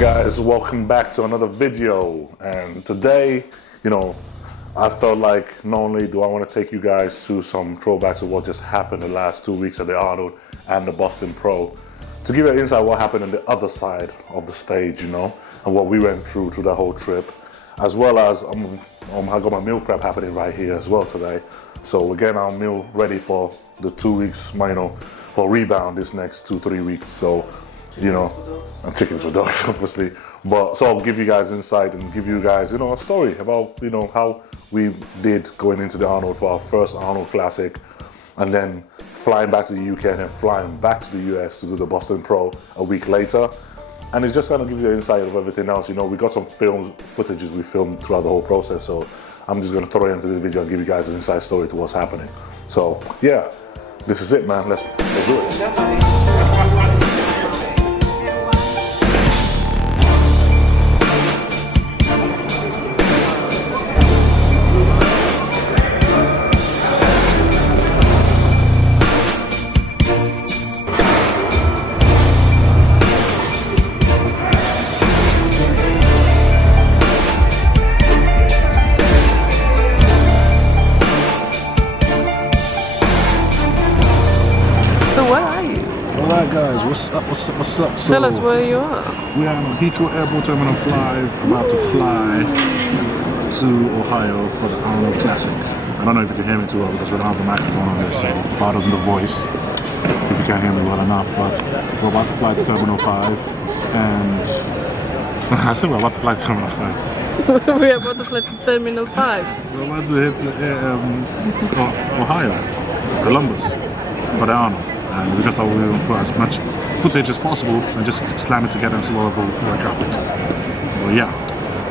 Guys, welcome back to another video. And today, I felt like not only do I want to take you guys through some throwbacks of what just happened the last 2 weeks at the Arnold and the Boston Pro, to give you an insight what happened on the other side of the stage, and what we went through the whole trip, as well as I got my meal prep happening right here as well today. So again, I'm meal ready for the 2 weeks, for rebound this next 2-3 weeks. So, and chickens for dogs, obviously. But so I'll give you guys insight and give you guys, a story about, how we did going into the Arnold for our first Arnold Classic, and then flying back to the UK and then flying back to the US to do the Boston Pro a week later. And it's just kind of gives you an insight of everything else. We got some footages we filmed throughout the whole process. So I'm just going to throw it into this video and give you guys an inside story to what's happening. So yeah, this is it, man. Let's do it. Guys, what's up? So tell us where you are. We are on Heathrow Airport Terminal 5, about to fly to Ohio for the Arnold Classic. I don't know if you can hear me too well because we don't have the microphone on this, so pardon the voice if you can't hear me well enough, but we're about to fly to Terminal 5, and I said we're about to fly to Terminal 5. We're about to fly to Terminal 5. We're about to hit Ohio, Columbus, for the Arnold. And we just thought we were going to put as much footage as possible and just slam it together and see what will work out. Well, yeah,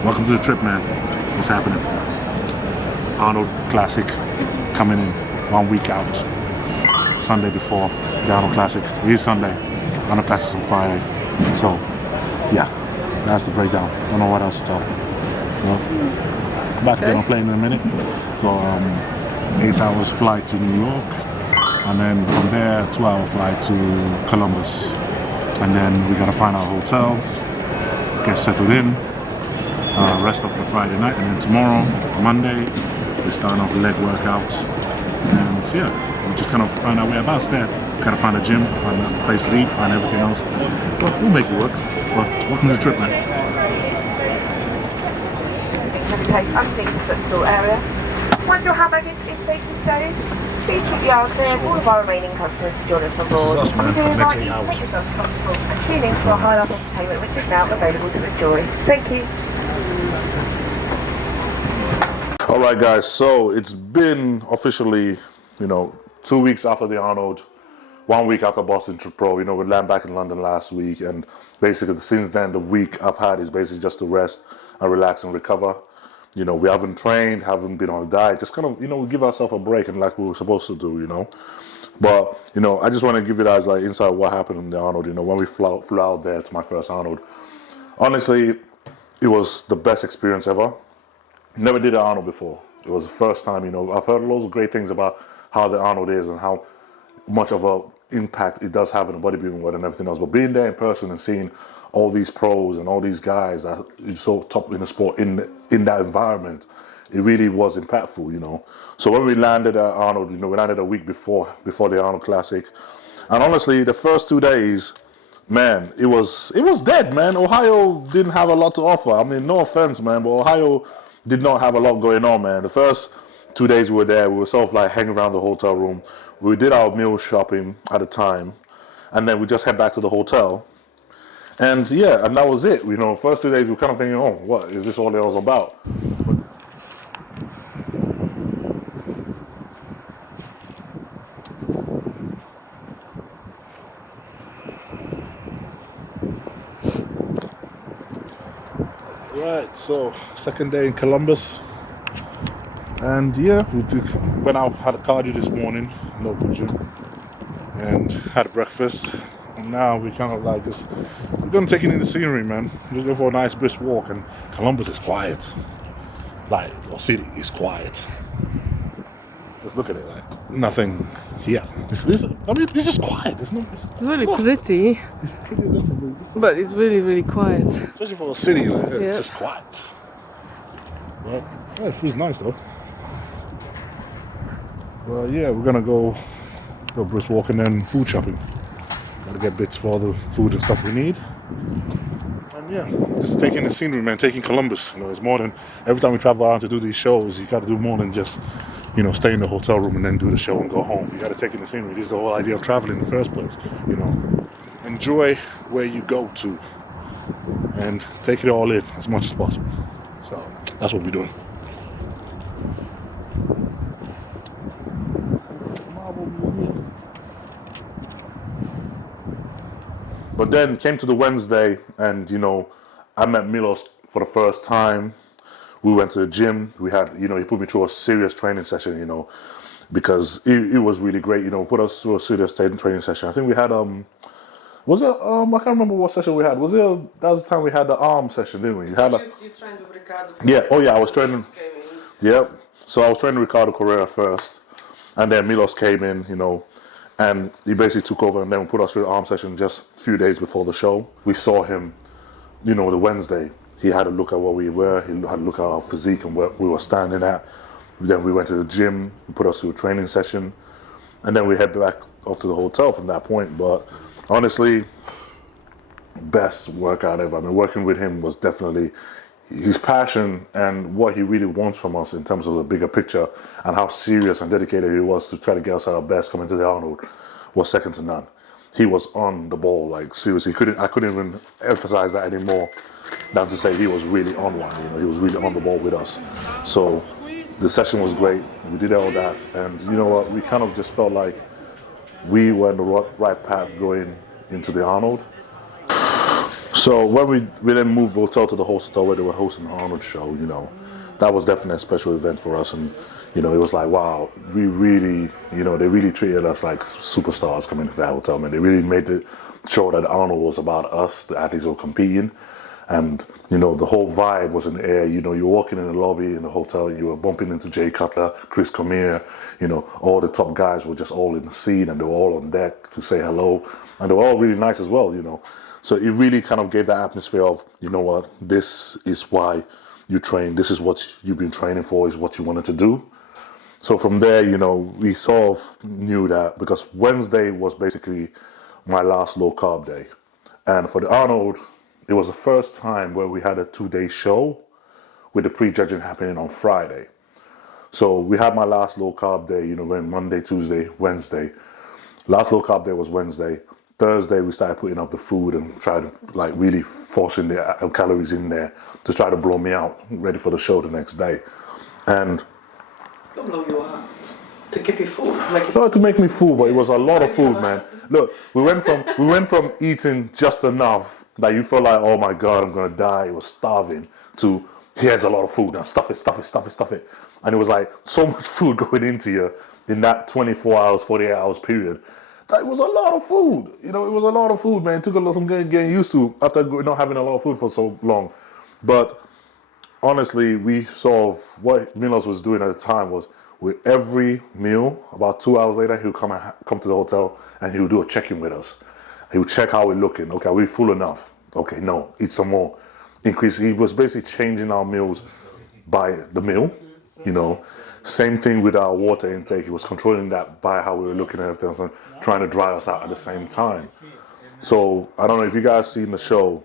welcome to the trip, man. It's happening. Arnold Classic coming in 1 week out. Sunday before the Arnold Classic. It is Sunday. Arnold Classic's on Friday. So, yeah, that's the breakdown. I don't know what else to tell. Well, about to get on a plane in a minute. Got 8 hours flight to New York. And then from there, 2-hour flight to Columbus. And then we gotta find our hotel, get settled in, rest off the Friday night, and then tomorrow, Monday, we're starting off leg workouts. And yeah, we just kind of find our whereabouts there. Gotta find a gym, find a place to eat, find everything else. But we'll make it work. But welcome to the trip, man. Once your handbag is safely stowed, please keep the aisle clear of all of our remaining customers to join us on board. This is us, man, for the next 8 hours. And tune in to our high level entertainment, which is now available to enjoy. Thank you. All right, guys, so it's been officially, 2 weeks after the Arnold, 1 week after Boston Pro. We landed back in London last week, and basically since then, the week I've had is basically just to rest and relax and recover. We haven't trained, haven't been on a diet, just kind of, we give ourselves a break and like we were supposed to do, But, I just want to give you guys like insight what happened in the Arnold, when we flew out there to my first Arnold. Honestly, it was the best experience ever. Never did an Arnold before. It was the first time, I've heard loads of great things about how the Arnold is and how much of an impact it does have in the bodybuilding world and everything else. But being there in person and seeing all these pros and all these guys that are so top in the sport in that environment, it really was impactful, So when we landed at Arnold, we landed a week before the Arnold Classic, and honestly, the first 2 days, man, it was dead, man. Ohio didn't have a lot to offer. I mean, no offense, man, but Ohio did not have a lot going on, man. The first 2 days we were there, we were sort of like hanging around the hotel room. We did our meal shopping at a time, and then we just head back to the hotel. And yeah, and that was it. First 2 days we were kind of thinking, oh, what is this all it was about? Right, so second day in Columbus. And yeah, went out, had a cardio this morning, local gym, and had a breakfast. And now we kind of like just, we're gonna take it in the scenery, man. Just go for a nice brisk walk, and Columbus is quiet. Like, your city is quiet. Just look at it, like nothing here. It's just quiet. It's really pretty, but it's really, really quiet. Especially for a city, like Yeah. it's just quiet. Well, yeah, it feels nice though. Well, yeah, we're gonna go brisk walk and then food shopping. Gotta get bits for the food and stuff we need. And yeah, just taking the scenery, man, taking Columbus. You know, it's more than, every time we travel around to do these shows, you gotta do more than just, you know, stay in the hotel room and then do the show and go home. You gotta take in the scenery. This is the whole idea of traveling in the first place. You know, enjoy where you go to and take it all in as much as possible. So that's what we're doing. But then came to the Wednesday, and you know, I met Milos for the first time. We went to the gym. We had, you know, he put me through a serious training session, you know, because it was really great. You know, put us through a serious training session. I think we had was it I can't remember what session we had. That was the time we had the arm session, didn't we? You had You trained with Ricardo. yeah. Oh yeah, I was training. Yep. So I was training Ricardo Correa first, and then Milos came in, you know. And he basically took over and then put us through the arm session just a few days before the show. We saw him, you know, the Wednesday. He had a look at what we were. He had a look at our physique and where we were standing at. Then we went to the gym, put us through a training session. And then we head back off to the hotel from that point. But honestly, best workout ever. I mean, working with him was definitely his passion and what he really wants from us in terms of the bigger picture and how serious and dedicated he was to try to get us at our best coming to the Arnold was second to none. He was on the ball, like seriously. I couldn't even emphasize that anymore than to say he was really on one. You know, he was really on the ball with us. So the session was great. We did all that, and you know what? We kind of just felt like we were in the right path going into the Arnold. So when we then moved the hotel to the HOSSTILE where they were hosting the Arnold Show, you know, that was definitely a special event for us. And, you know, it was like, wow, we really, you know, they really treated us like superstars coming to that hotel, man. They really made it show that Arnold was about us, the athletes were competing. And, you know, the whole vibe was in the air. You know, you're walking in the lobby in the hotel, and you were bumping into Jay Cutler, Chris Cormier, you know, all the top guys were just all in the scene and they were all on deck to say hello. And they were all really nice as well, you know. So it really kind of gave that atmosphere of, you know what, this is why you train, this is what you've been training for, is what you wanted to do. So from there, you know, we sort of knew that, because Wednesday was basically my last low carb day. And for the Arnold, it was the first time where we had a 2-day show with the pre-judging happening on Friday. So we had my last low carb day, you know, when Monday, Tuesday, Wednesday. Last low carb day was Wednesday. Thursday, we started putting up the food and tried to like really forcing the calories in there to try to blow me out, ready for the show the next day. And to blow you out, to keep you full, not to make me full, but it was a lot of food, man. Look, we went from eating just enough that you felt like, oh my God, I'm gonna die. It was starving, to here's a lot of food, now stuff it. And it was like so much food going into you in that 24 hours, 48 hours period. That was a lot of food. You know, it was a lot of food, man. It took a lot of getting used to after not having a lot of food for so long. But honestly, we saw what Milos was doing at the time was, with every meal, about 2 hours later, he would come to the hotel and he would do a check-in with us. He would check how we're looking. Okay, are we full enough? Okay, no, eat some more. Increase. He was basically changing our meals by the meal, you know. Same thing with our water intake. He was controlling that by how we were looking at everything, trying to dry us out at the same time. So I don't know if you guys seen the show.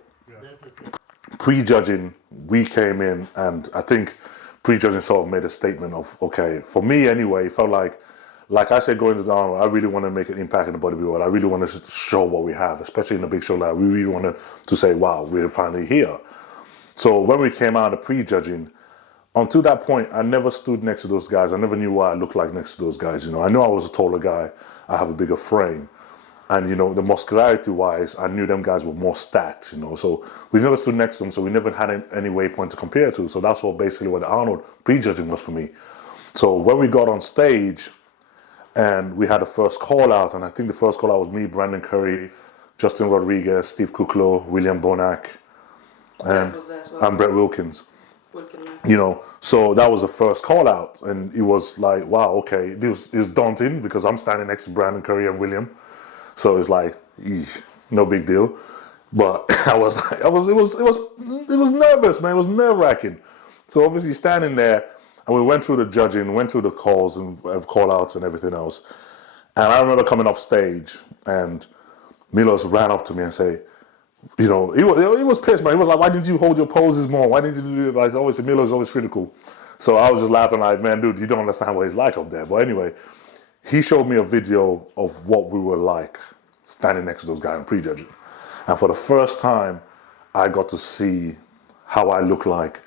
Prejudging, we came in, and I think Prejudging sort of made a statement of, okay, for me anyway, it felt like I said going to the Arnold, I really want to make an impact in the bodybuilding world. I really wanted to show what we have, especially in a big show like we really wanted to say, wow, we're finally here. So when we came out of Prejudging, until that point, I never stood next to those guys. I never knew what I looked like next to those guys. You know, I knew I was a taller guy. I have a bigger frame. And, you know, the muscularity-wise, I knew them guys were more stacked, you know. So we never stood next to them, so we never had any waypoint to compare to. So that's what basically what the Arnold Prejudging was for me. So when we got on stage and we had the first call-out, and I think the first call-out was me, Brandon Curry, Justin Rodriguez, Steve Kuklo, William Bonac, and Brett Wilkins. You know, so that was the first call out, and it was like, wow, okay, this is daunting because I'm standing next to Brandon Curry and William, so it's like, eesh, no big deal. But it was nervous, man. It was nerve wracking. So obviously standing there, and we went through the judging, went through the calls and call outs and everything else. And I remember coming off stage, and Milos ran up to me and say, you know, he was pissed, man. He was like, why didn't you hold your poses more? Why didn't you do it? Like, always, Milos is always critical. So I was just laughing like, man, dude, you don't understand what he's like up there. But anyway, he showed me a video of what we were like standing next to those guys in prejudging. And for the first time, I got to see how I look like,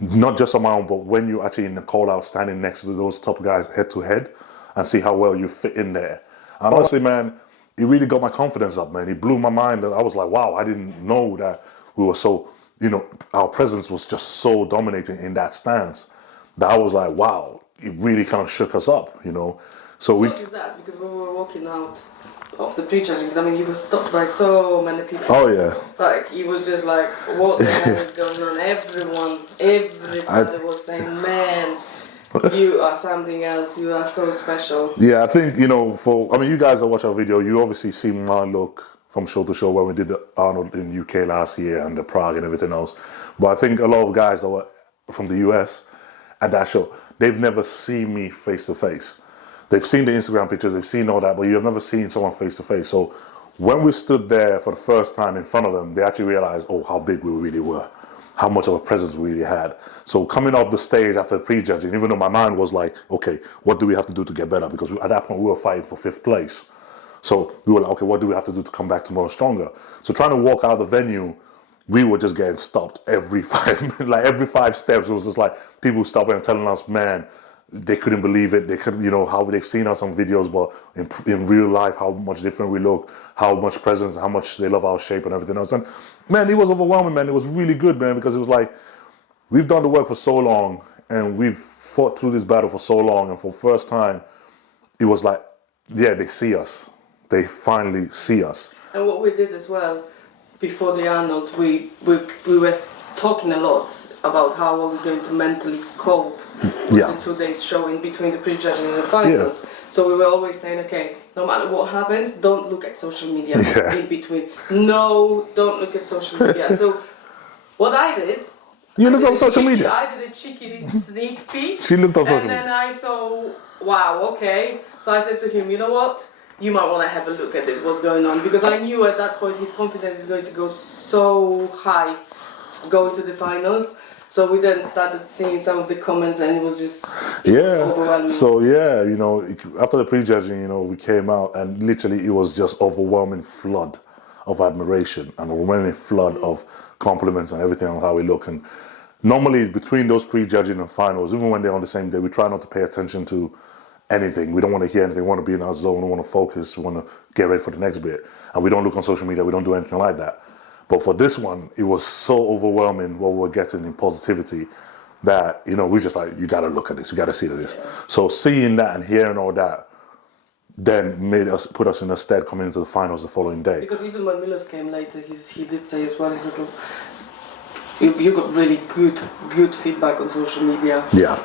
not just on my own, but when you're actually in the call out standing next to those top guys head to head and see how well you fit in there. And honestly, man, it really got my confidence up, man. It blew my mind. I was like, wow, I didn't know that we were so, you know, our presence was just so dominating in that stance that I was like, wow, it really kind of shook us up, you know. So What is that? Because when we were walking out of the prejudging, I mean, you were stopped by so many people. Oh, yeah. Like, it was just like, what the hell is going on? Everybody was saying, man, you are something else. You are so special. Yeah, I think, you know, you guys that watch our video, you obviously see my look from show to show when we did the Arnold in UK last year and the Prague and everything else. But I think a lot of guys that were from the US at that show, they've never seen me face to face. They've seen the Instagram pictures, they've seen all that, but you've never seen someone face to face. So when we stood there for the first time in front of them, they actually realized, oh, how big we really were, how much of a presence we really had. So coming off the stage after prejudging, even though my mind was like, okay, what do we have to do to get better? Because at that point we were fighting for 5th place. So we were like, okay, what do we have to do to come back tomorrow stronger? So trying to walk out of the venue, we were just getting stopped every 5 minutes, like every 5 steps. It was just like people stopping and telling us, man, they couldn't believe it. They couldn't, you know, how they've seen us on videos, but in real life, how much different we look, how much presence, how much they love our shape and everything else. And man, it was overwhelming, man. It was really good, man, because it was like, we've done the work for so long and we've fought through this battle for so long. And for the first time, it was like, yeah, they see us. They finally see us. And what we did as well, before the Arnold, we were talking a lot about how we're going to mentally cope Yeah. with the 2 days show in between the prejudging and the finals. So we were always saying, okay, no matter what happens, don't look at social media in between. No, don't look at social media. So what I did... You looked on social media? I did a cheeky sneak peek. She looked on social media. And then I saw, wow, okay. So I said to him, you know what? You might want to have a look at this, what's going on. Because I knew at that point his confidence is going to go so high going to the finals. So we then started seeing some of the comments and it was just overwhelming. So yeah, you know, after the prejudging, you know, we came out and literally it was just overwhelming flood of admiration and overwhelming flood of compliments and everything on how we look. And normally between those prejudging and finals, even when they're on the same day, we try not to pay attention to anything. We don't want to hear anything. We want to be in our zone. We want to focus. We want to get ready for the next bit. And we don't look on social media. We don't do anything like that. But for this one, it was so overwhelming what we were getting in positivity that, you know, we just like, you got to look at this. You got to see this. Yeah. So seeing that and hearing all that then put us in a stead coming into the finals the following day. Because even when Milos came later, he did say as well, he said, you got really good feedback on social media. Yeah.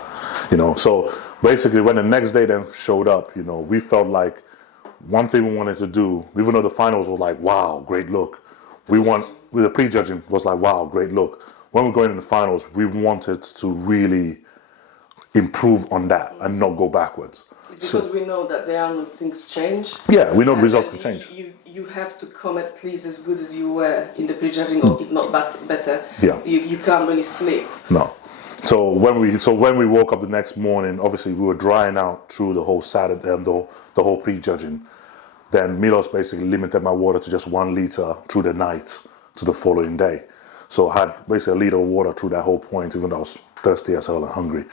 You know, so basically when the next day then showed up, you know, we felt like one thing we wanted to do, even though the finals were like, wow, great look. With the prejudging was like, wow, great look. When we're going in the finals, we wanted to really improve on that and not go backwards. It's because we know that there are things change. Yeah, we know the results can change. You have to come at least as good as you were in the prejudging, or if not better. Yeah. You can't really sleep. No. So when we woke up the next morning, obviously we were drying out through the whole Saturday, the whole prejudging. Then Milos basically limited my water to just 1 liter through the night to the following day. So I had basically a liter of water through that whole point, even though I was thirsty as hell and hungry.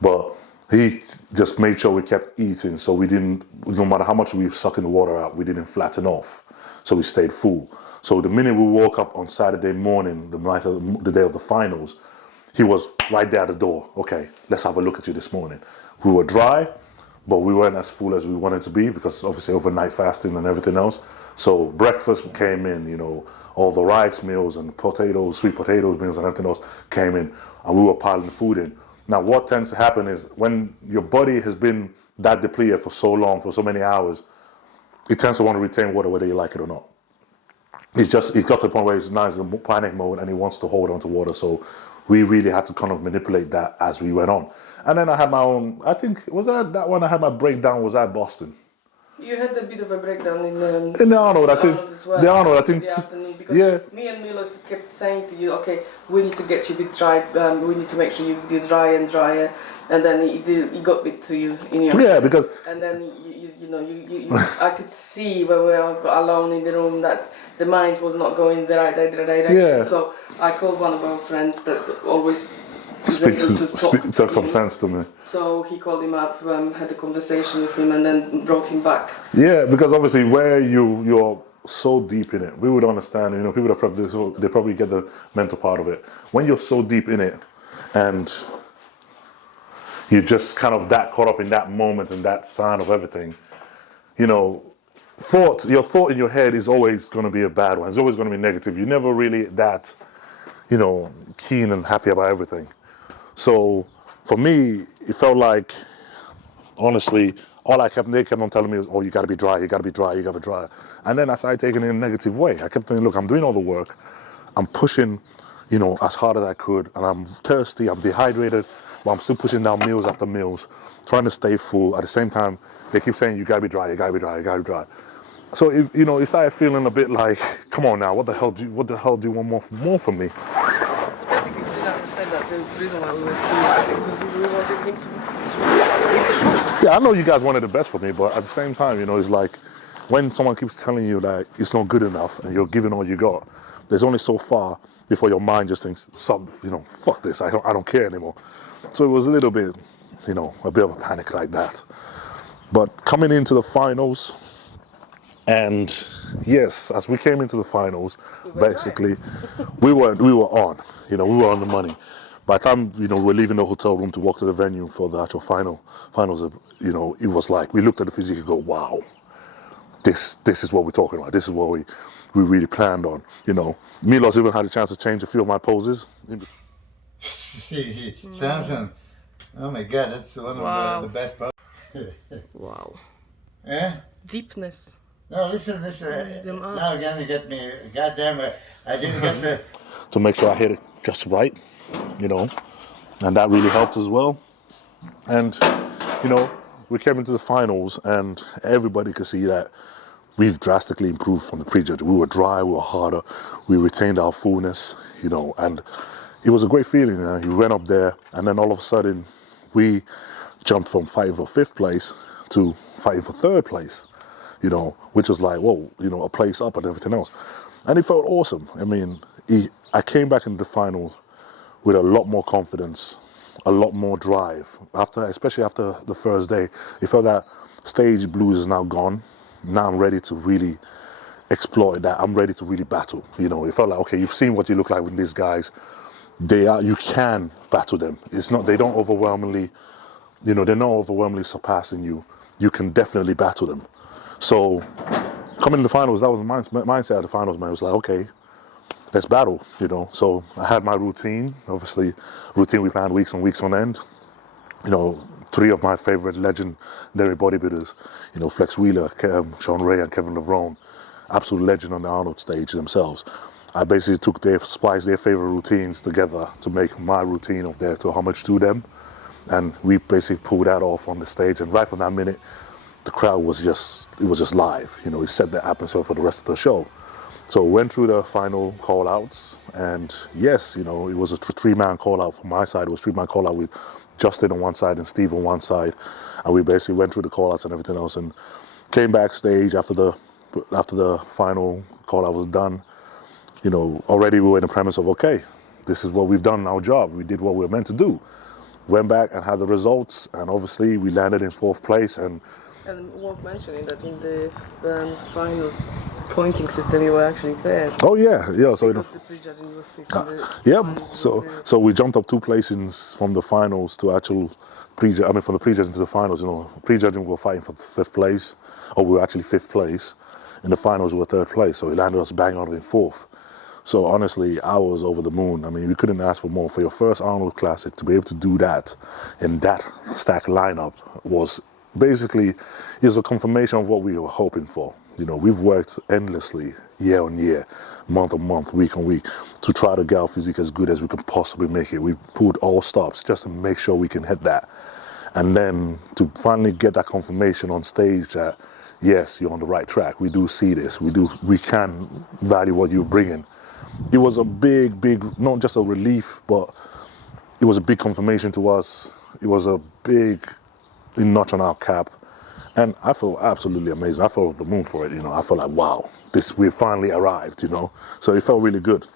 But he just made sure we kept eating, so we didn't, no matter how much we were sucking the water out, we didn't flatten off. So we stayed full. So the minute we woke up on Saturday morning, the day of the finals, he was right there at the door. Okay, let's have a look at you this morning. We were dry, but we weren't as full as we wanted to be because obviously overnight fasting and everything else. So breakfast came in, you know, all the rice meals and potatoes, sweet potatoes meals and everything else came in, and we were piling food in. Now, what tends to happen is when your body has been that depleted for so long, for so many hours, it tends to want to retain water whether you like it or not. It got to the point where it's now in the panic mode and he wants to hold on to water. So we really had to kind of manipulate that as we went on. And then I had my own, I think, was that one I had my breakdown, was at Boston? You had a bit of a breakdown in the Arnold, I think. as well, The Arnold, I think. in the afternoon, because Yeah. me and Milos kept saying to you, okay, we need to get you a bit dry, we need to make sure you do drier and drier. And then he got a bit to you in your Yeah, because and then you I could see when we were alone in the room that the mind was not going the right direction. Yeah. So I called one of our friends that always talk some sense to me. So he called him up, had a conversation with him, and then brought him back. Yeah, because obviously where you're so deep in it, we would understand. You know, people they probably get the mental part of it. When you're so deep in it, and you're just kind of that caught up in that moment and that sign of everything, you know, your thought in your head is always going to be a bad one. It's always going to be negative. You're never really that, you know, keen and happy about everything. So for me, it felt like, honestly, they kept on telling me is, oh, you got to be dry, you got to be dry, you got to be dry. And then I started taking it in a negative way. I kept thinking, look, I'm doing all the work. I'm pushing, you know, as hard as I could. And I'm thirsty, I'm dehydrated, but I'm still pushing down meals after meals, trying to stay full. At the same time, they keep saying, you got to be dry, you got to be dry, you got to be dry. So, it started feeling a bit like, come on now, what the hell do you want more from me? So basically, we didn't understand that the reason why we were doing it because we wanted him to. Yeah, I know you guys wanted the best for me, but at the same time, you know, it's like when someone keeps telling you that it's not good enough and you're giving all you got, there's only so far before your mind just thinks, fuck this, I don't care anymore. So it was a little bit, a bit of a panic like that. But coming into the finals, and yes, as we came into the finals, basically, we were on, we were on the money. By the time, we were leaving the hotel room to walk to the venue for the actual finals, it was like, we looked at the physique and go, wow, this is what we're talking about. This is what we really planned on, Milos even had a chance to change a few of my poses. Samson, oh my God, that's one of the best poses. Wow. Eh? Deepness. No, listen. Now again you get me, goddamn it, I didn't get the... To make sure I hit it just right, and that really helped as well. And, we came into the finals and everybody could see that we've drastically improved from the prejudging. We were dry, we were harder, we retained our fullness, and it was a great feeling. You went up there and then all of a sudden we jumped from fighting for 5th place to fighting for 3rd place, which was like, whoa, a place up and everything else. And it felt awesome. I mean, I came back into the finals with a lot more confidence, a lot more drive. Especially after the first day, it felt that stage blues is now gone. Now I'm ready to really exploit that. I'm ready to really battle. It felt like, okay, you've seen what you look like with these guys. You can battle them. They're not overwhelmingly surpassing you. You can definitely battle them. So coming to the finals, that was the mindset of the finals, man. It was like, okay, let's battle, So I had my routine, obviously, we planned weeks and weeks on end. 3 of my favorite legendary bodybuilders, Flex Wheeler, Sean Ray, and Kevin Levrone, absolute legend on the Arnold stage themselves. I basically spliced their favorite routines together to make my routine of there to homage to them. And we basically pulled that off on the stage. And right from that minute, the crowd was just live. It set the atmosphere for the rest of the show. So we went through the final call-outs, and yes, it was a 3-man call-out from my side. It was a 3-man call-out with Justin on one side and Steve on one side, and we basically went through the call-outs and everything else, and came backstage after the final call-out was done. Already we were in the premise of, okay, this is what we've done in our job. We did what we were meant to do. Went back and had the results, and obviously we landed in 4th place. And worth mentioning that in the finals pointing system, you were actually there. Oh yeah. So the prejudging, you were 5th. So we jumped up 2 placings from the finals to actual from the prejudging to the finals. Prejudging we were fighting for 5th place, or we were actually 5th place. In the finals, we were third place, so he landed us bang on in fourth. So honestly, I was over the moon. I mean, we couldn't ask for more. For your first Arnold Classic, to be able to do that in that stack lineup was basically is a confirmation of what we were hoping for. You know, we've worked endlessly, year on year, month on month, week on week, to try to get our physique as good as we can possibly make it. We pulled all stops just to make sure we can hit that. And then to finally get that confirmation on stage that, yes, you're on the right track. We do see this. We can value what you're bringing. It was a big, not just a relief, but it was a big confirmation to us. It was a big notch on our cap. And I felt absolutely amazing. I felt over the moon for it, you know. I felt like, wow, we finally arrived, you know. So it felt really good.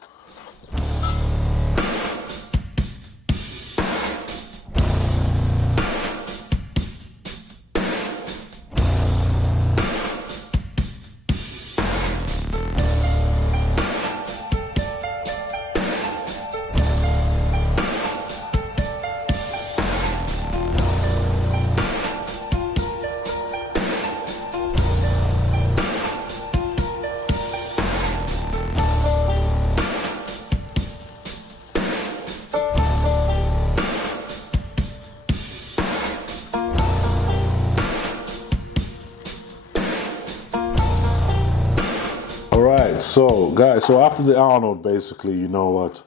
So guys, so after the Arnold, basically, you know what,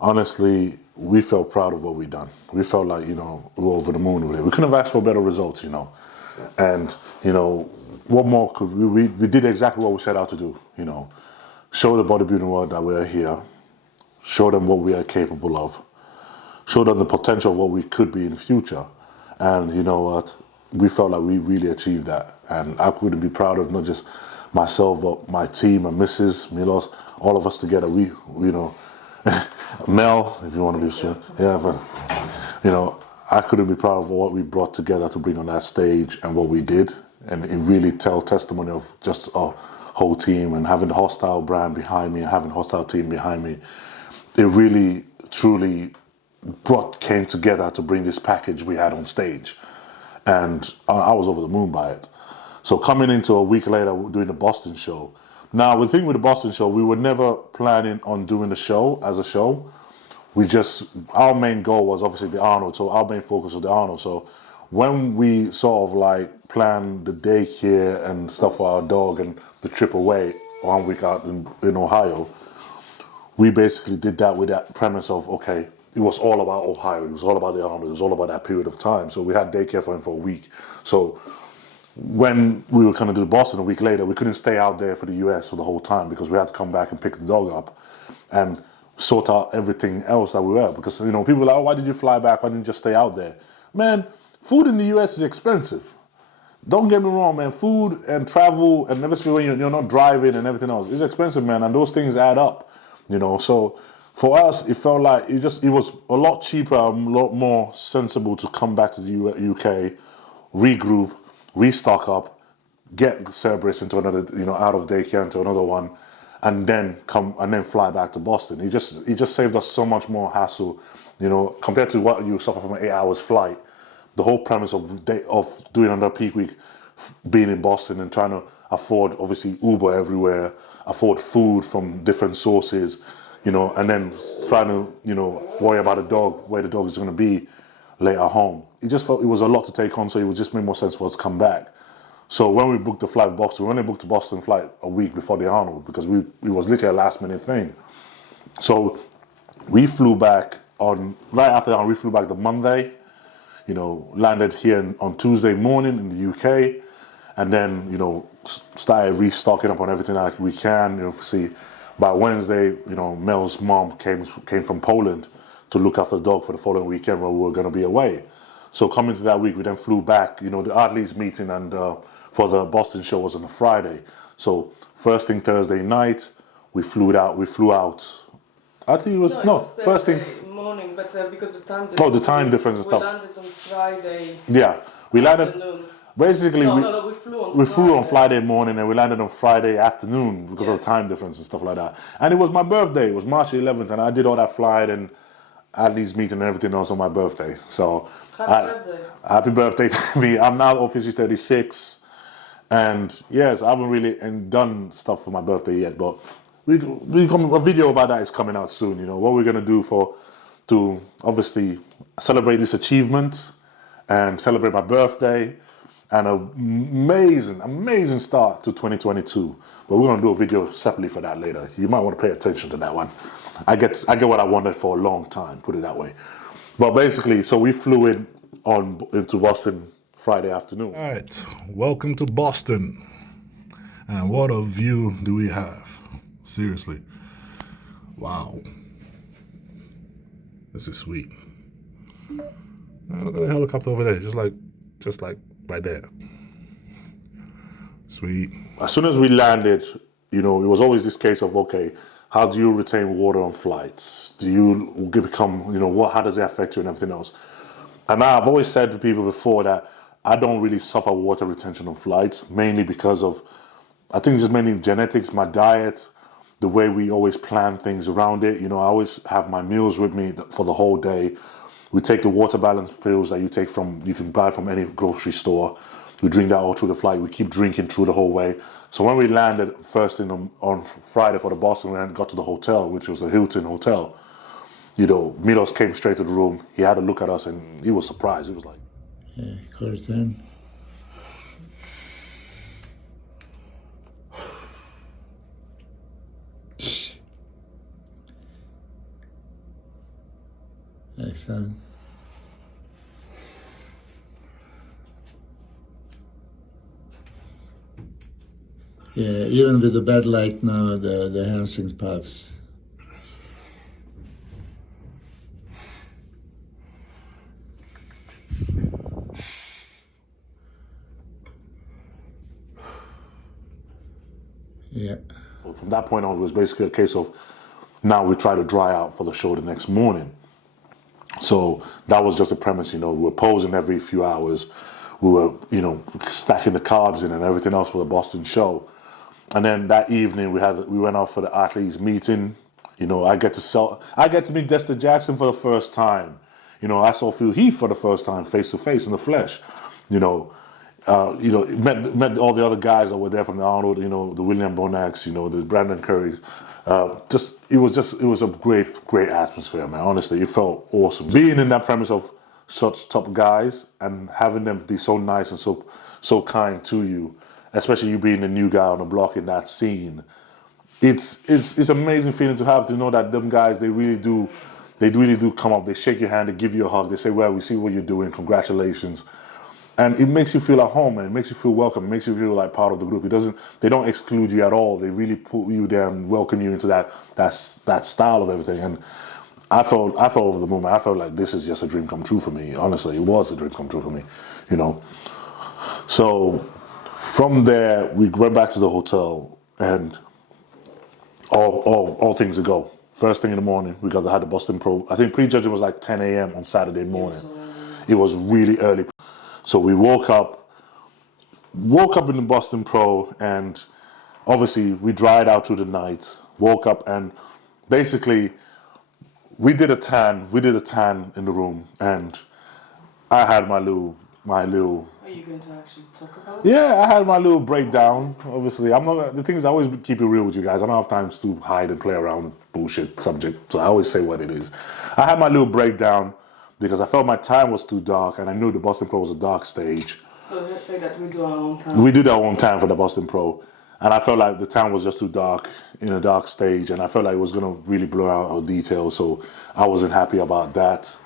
honestly, we felt proud of what we done. We felt like, you know, we were over the moon with it. We couldn't have asked for better results, you know. And, you know, what more could we did exactly what we set out to do, you know. Show the bodybuilding world that we're here, show them what we are capable of, show them the potential of what we could be in the future. And you know what, we felt like we really achieved that. And I couldn't be proud of not just myself, but my team, my missus, Milos, all of us together. We you know, Mel, if you want to be sure. Yeah, but, you know, I couldn't be proud of what we brought together to bring on that stage and what we did. And it really tell testimony of just our whole team and having the HOSSTILE brand behind me and having the HOSSTILE team behind me. It really, truly came together to bring this package we had on stage. And I was over the moon by it. So coming into a week later doing the Boston show. Now, the thing with the Boston show, we were never planning on doing the show as a show. Our main goal was obviously the Arnold, so our main focus was the Arnold. So when we sort of like planned the daycare and stuff for our dog and the trip away 1 week out in Ohio, we basically did that with that premise of, okay, it was all about Ohio, it was all about the Arnold, it was all about that period of time. So we had daycare for him for a week. So when we were going to do Boston a week later, we couldn't stay out there for the US for the whole time because we had to come back and pick the dog up and sort out everything else that we were. Because, you know, people were like, oh, why did you fly back? Why didn't you just stay out there? Man, food in the US is expensive. Don't get me wrong, man. Food and travel, and especially when you're not driving and everything else, it's expensive, man. And those things add up, you know. So for us, it felt like it was a lot cheaper, a lot more sensible to come back to the UK, regroup, restock up, get Cerberus into another, you know, out of daycare into another one, and then fly back to Boston. It just saved us so much more hassle, you know, compared to what you suffer from an 8 hours flight. The whole premise of doing another peak week, being in Boston and trying to afford obviously Uber everywhere, afford food from different sources, you know, and then trying to, you know, worry about the dog, where the dog is going to be later home. It just felt it was a lot to take on, so it would just make more sense for us to come back. So when we booked the flight to Boston, we only booked the Boston flight a week before the Arnold because it was literally a last minute thing. So we flew back right after the Arnold, we flew back the Monday, you know, landed here on Tuesday morning in the UK, and then, you know, started restocking up on everything that we can. You know, see, by Wednesday, you know, Mel's mom came from Poland to look after the dog for the following weekend when we were going to be away. So coming to that week, we then flew back. You know, the Ardleys meeting and for the Boston show was on a Friday. So first thing Thursday night, we flew out. I think it was first thing morning, but because the time difference. Oh, the time difference and stuff. We landed on Friday. Yeah, we landed. Afternoon. Basically, we flew on Friday morning and we landed on Friday afternoon because of the time difference and stuff like that. And it was my birthday. It was March 11th, and I did all that flight and Adley's meeting and everything else on my birthday. So happy birthday. Happy birthday to me. I'm now officially 36, And yes, I haven't really done stuff for my birthday yet, but a video about that is coming out soon. You know what we're gonna do to obviously celebrate this achievement and celebrate my birthday and an amazing start to 2022. But we're gonna do a video separately for that later. You might want to pay attention to that one. I get what I wanted for a long time, put it that way. But basically, so we flew into Boston Friday afternoon. All right, welcome to Boston. And what a view do we have? Seriously. Wow. This is sweet. Look at the helicopter over there, just like right there. Sweet. As soon as we landed, you know, it was always this case of, okay, how do you retain water on flights? Do you become, you know, how does it affect you and everything else? And I've always said to people before that I don't really suffer water retention on flights, mainly because of, I think just mainly genetics, my diet, the way we always plan things around it. You know, I always have my meals with me for the whole day. We take the water balance pills that you can buy from any grocery store. We drink that all through the flight. We keep drinking through the whole way. So when we landed first thing on Friday for the Boston, we got to the hotel, which was a Hilton hotel. You know, Milos came straight to the room. He had a look at us and he was surprised. He was like, Yeah, curtain. Excellent. Yeah, even with the bad light now, the hamstrings pops. Yeah. So from that point on, it was basically a case of now we try to dry out for the show the next morning. So that was just a premise, you know, we were posing every few hours. We were, you know, stacking the carbs in and everything else for the Boston show. And then that evening we went out for the athletes meeting. You know, I get to meet Dexter Jackson for the first time. You know, I saw Phil Heath for the first time, face to face in the flesh. You know, met all the other guys that were there from the Arnold, you know, the William Bonacks, you know, the Brandon Curry. It was a great atmosphere, man. Honestly, it felt awesome. Being in that premise of such top guys and having them be so nice and so kind to you, especially you being a new guy on the block in that scene. It's amazing feeling to have, to know that them guys, they really do come up, they shake your hand, they give you a hug, they say, well, we see what you're doing, congratulations. And it makes you feel at home, man. It makes you feel welcome. It makes you feel like part of the group. They don't exclude you at all. They really put you there and welcome you into that style of everything. And I felt over the moon. I felt like this is just a dream come true for me. Honestly, it was a dream come true for me, you know. So from there, we went back to the hotel, and all things to go. First thing in the morning, we had the Boston Pro. I think pre-judging was like 10 a.m. on Saturday morning. It was really early. So we woke up in the Boston Pro, and obviously we dried out through the night, woke up, and basically we did a tan in the room, and I had my little. Are you going to actually talk about it? Yeah, I had my little breakdown. Obviously, the thing is, I always keep it real with you guys. I don't have time to hide and play around bullshit subject, so I always say what it is. I had my little breakdown because I felt my time was too dark, and I knew the Boston Pro was a dark stage. So let's say that we do our own time. We did our own time for the Boston Pro, and I felt like the time was just too dark in a dark stage, and I felt like it was going to really blur out our details, so I wasn't happy about that.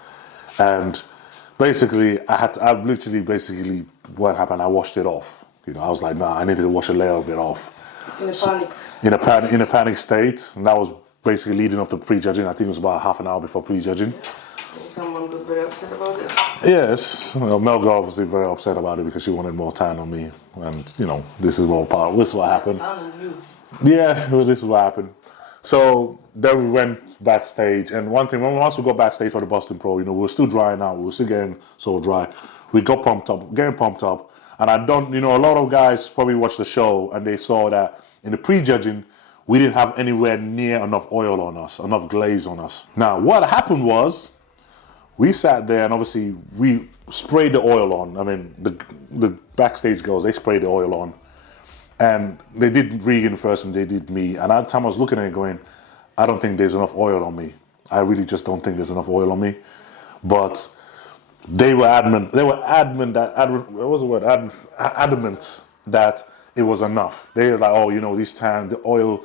And basically, what happened, I washed it off. You know, I was like, nah, I needed to wash a layer of it off. In a panic state, and that was basically leading up to pre-judging. I think it was about half an hour before pre-judging. Someone got very upset about it. Yes, well, Mel got obviously very upset about it because she wanted more time on me, and you know, this is what happened. Yeah, this is what happened. So then we went backstage, and one thing, once we got backstage for the Boston Pro, you know, we were still drying out, we were still getting so dry. We got getting pumped up, and a lot of guys probably watched the show and they saw that in the pre-judging, we didn't have anywhere near enough oil on us, enough glaze on us. Now, what happened was, we sat there and obviously we sprayed the oil on. I mean, the backstage girls, they sprayed the oil on. And they did Regan first and they did me. And at the time I was looking at it going, I don't think there's enough oil on me. I really just don't think there's enough oil on me. But they were adamant that it was enough. They were like, oh, you know, this time the oil,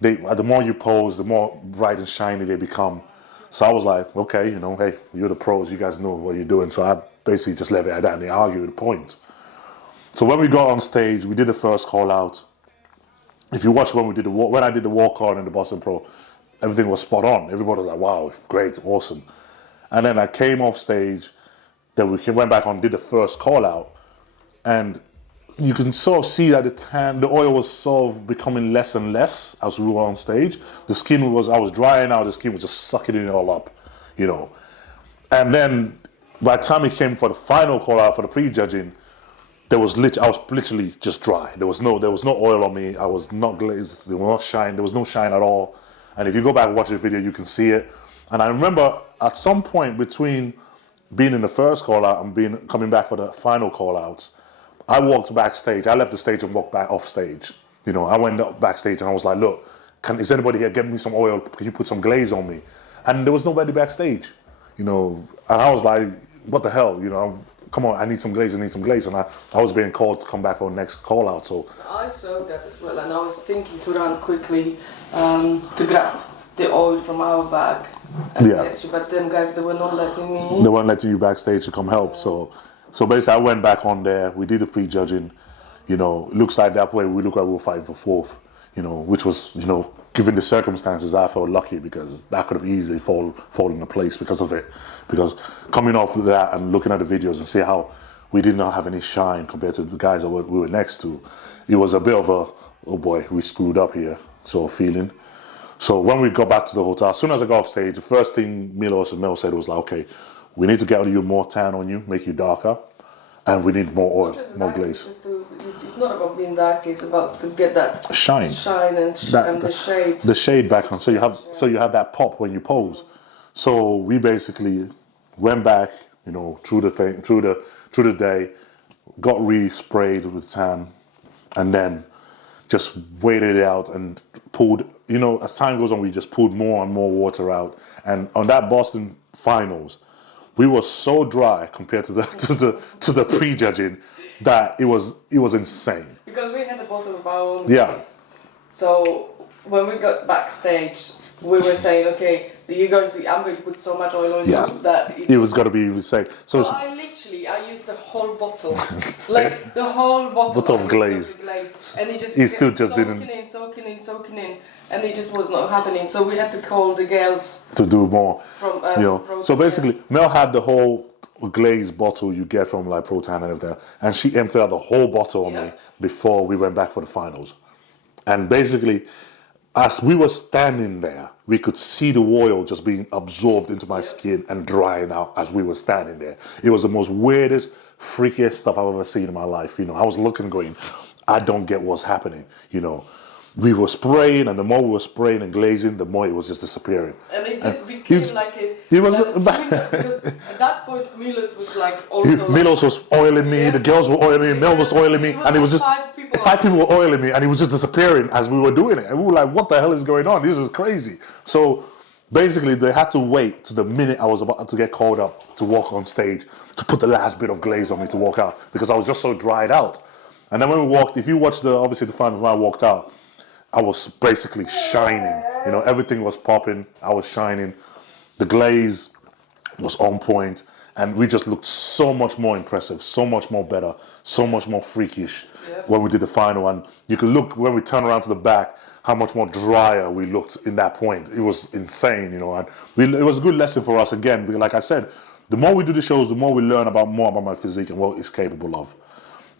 the more you pose, the more bright and shiny they become. So I was like, okay, you know, hey, you're the pros, you guys know what you're doing. So I basically just left it at that and they argued the point. So when we got on stage, we did the first call out. If you watch when I did the walk on in the Boston Pro, everything was spot on. Everybody was like, wow, great, awesome. And then I came off stage, then we went back on, did the first call out, and you can sort of see that the oil was sort of becoming less and less as we were on stage. The skin I was drying out, the skin was just sucking it all up, you know. And then by the time it came for the final call out for the prejudging, I was literally just dry. There was no oil on me. I was not glazed. There was no shine at all. And if you go back and watch the video, you can see it. And I remember at some point between being in the first call out and coming back for the final call outs, I walked backstage. I left the stage and walked back off stage. You know, I went up backstage and I was like, look, is anybody here getting me some oil? Can you put some glaze on me? And there was nobody backstage, you know. And I was like, what the hell, you know, come on, I need some glaze. And I was being called to come back for the next call out. So I saw that as well, and I was thinking to run quickly to grab the oil from our bag and get you, but them guys, they were not letting me. They weren't letting you backstage to come help. So basically I went back on there, we did the prejudging, you know, it looks like that way we look like we were fighting for fourth, you know, which was, you know, given the circumstances, I felt lucky because that could have easily fallen into place because of it. Because coming off of that and looking at the videos and see how we did not have any shine compared to the guys that we were next to, it was a bit of a, oh boy, we screwed up here sort of feeling. So when we got back to the hotel, as soon as I got off stage, the first thing Milos and Mel said was like, okay, we need to get you more tan on you, make you darker, and we need more oil, more glaze. It's not about being dark, it's about to get that shine and the shade. The shade back on, so you have that pop when you pose. So we basically went back, you know, through the day, got re-sprayed with tan, and then just waited it out and pulled, you know, as time goes on, we just pulled more and more water out. And on that Boston finals, we were so dry compared to the prejudging that it was insane. Because we had the bottom of our own place. So when we got backstage, we were saying, okay, I'm going to put so much oil on you that it was going to be insane. So I used the whole bottle, like the whole bottle of glaze. And it still just didn't soaking in, and it just was not happening. So we had to call the girls to do more. From you know, so basically, Mel had the whole glaze bottle you get from like Protan and everything, and she emptied out the whole bottle on me before we went back for the finals. And basically, as we were standing there, we could see the oil just being absorbed into my skin and drying out as we were standing there. It was the most weirdest, freakiest stuff I've ever seen in my life. You know, I was looking going, I don't get what's happening. You know, we were spraying, and the more we were spraying and glazing, the more it was just disappearing. And it just became like because at that point Milos was like also Milos was oiling me, the girls were oiling me, Mel was oiling me, and it was just five people were oiling me, and it was just disappearing as we were doing it. And we were like, what the hell is going on? This is crazy. So basically they had to wait to the minute I was about to get called up to walk on stage to put the last bit of glaze on me to walk out, because I was just so dried out. And then when we walked, if you watch obviously the final when I walked out, I was basically shining. You know, everything was popping. I was shining. The glaze was on point, and we just looked so much more impressive, so much more better, so much more freakish when we did the final. And you could look when we turned around to the back how much more drier we looked in that point. It was insane, you know. And it was a good lesson for us again, because like I said, the more we do the shows, the more we learn more about my physique and what it's capable of.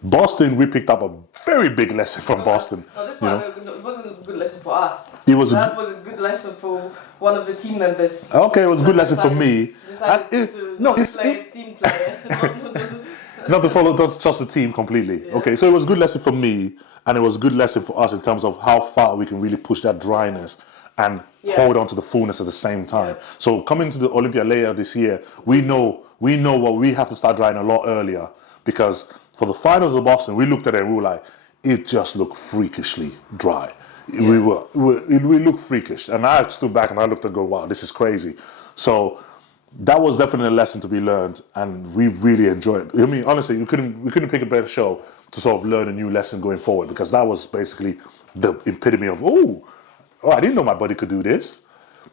Boston, we picked up a very big lesson from Boston. No, this one, it wasn't a good lesson for us. That was a good lesson for one of the team members. Okay, it was a good lesson for me. It's play a team player. Not to trust the team completely. Yeah. Okay, so it was a good lesson for me, and it was a good lesson for us in terms of how far we can really push that dryness and hold on to the fullness at the same time. Yeah. So coming to the Olympia later this year, we know what we have to start drying a lot earlier, because for the finals of Boston, we looked at it and we were like, it just looked freakishly dry. We looked freakish, and I stood back and I looked and go, wow, this is crazy. So that was definitely a lesson to be learned, and we really enjoyed it. I mean, honestly, we couldn't pick a better show to sort of learn a new lesson going forward, because that was basically the epitome of, oh, I didn't know my body could do this.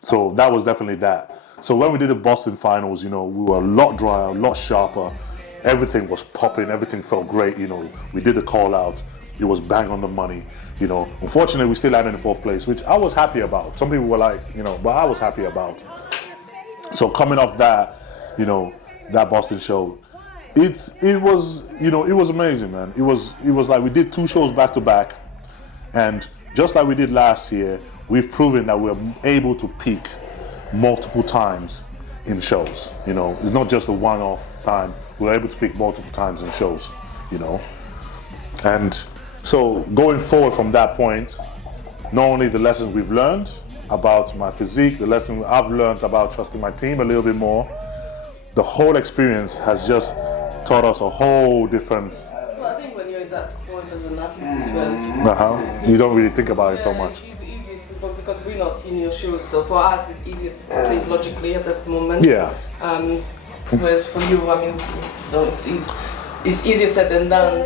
So that was definitely that. So when we did the Boston finals, you know, we were a lot drier, a lot sharper. Everything was popping. Everything felt great. You know, we did the call out. It was bang on the money. You know, unfortunately, we still landed in 4th place, which I was happy about. Some people were like, you know, but I was happy about. So coming off that, you know, that Boston show, it was, you know, it was amazing, man. It was like we did 2 shows back to back, and just like we did last year, we've proven that we're able to peak multiple times in shows. You know, it's not just a one-off time. We're able to peak multiple times in shows, you know. And so going forward from that point, not only the lessons we've learned about my physique, the lesson I've learned about trusting my team a little bit more, the whole experience has just taught us a whole different. Well, I think when you're at that point as an athlete as well, You don't really think about it so much. It's easy because we're not in your shoes, so for us it's easier to think logically at that moment. Yeah. Whereas for you, I mean, you know, it's easier said than done,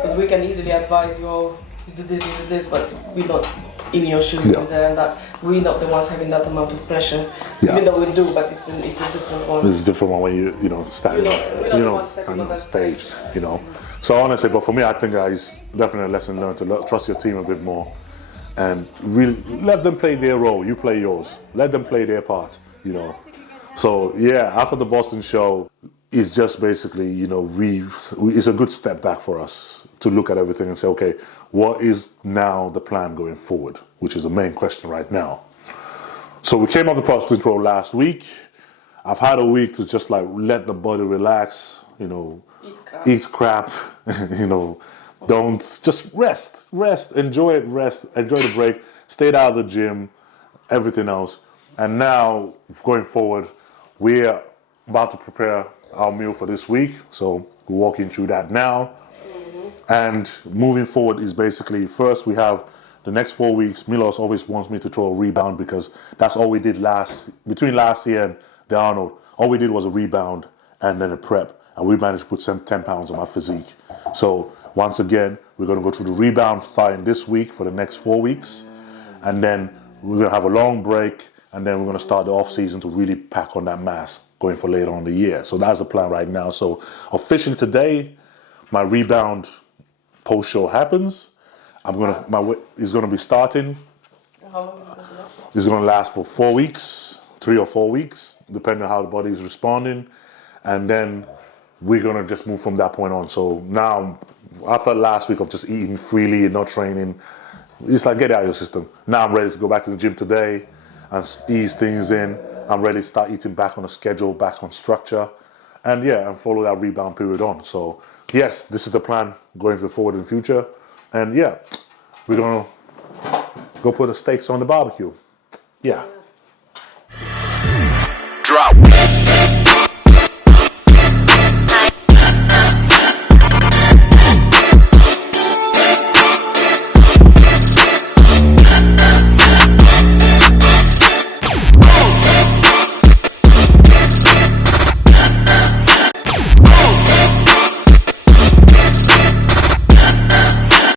because we can easily advise you, oh, you do this, but we're not in your shoes and that we're not the ones having that amount of pressure. Yeah. Even though we do, but it's a different one. It's a different one when you know stand on stage, you know. So honestly, but for me, I think it's definitely a lesson learned to trust your team a bit more, and really let them play their role. You play yours. Let them play their part, you know. So yeah, after the Boston show, it's just basically, you know, it's a good step back for us to look at everything and say, okay, what is now the plan going forward, which is the main question right now. So we came off the cross control last week. I've had a week to just like let the body relax, you know, eat crap, you know, don't just rest, enjoy it, enjoy the break, stayed out of the gym, everything else. And now going forward, we're about to prepare our meal for this week. So we're walking through that now. And moving forward is basically, first we have the next 4 weeks. Milos always wants me to throw a rebound, because that's all we did between last year and the Arnold. All we did was a rebound and then a prep. And we managed to put 10 pounds on my physique. So once again, we're going to go through the rebound starting this week for the next 4 weeks. And then we're going to have a long break. And then we're going to start the off season to really pack on that mass going for later on in the year. So that's the plan right now. So officially today, my rebound post-show happens. It's going to be starting. How long is it going to last? It's going to last for 4 weeks, 3 or 4 weeks, depending on how the body is responding. And then we're going to just move from that point on. So now, after last week of just eating freely and not training, it's like, get it out of your system. Now I'm ready to go back to the gym today and ease things in. I'm ready to start eating back on a schedule, back on structure, and and follow that rebound period on. So yes, this is the plan going forward in the future. And we're gonna go put the steaks on the barbecue. Yeah. Drop.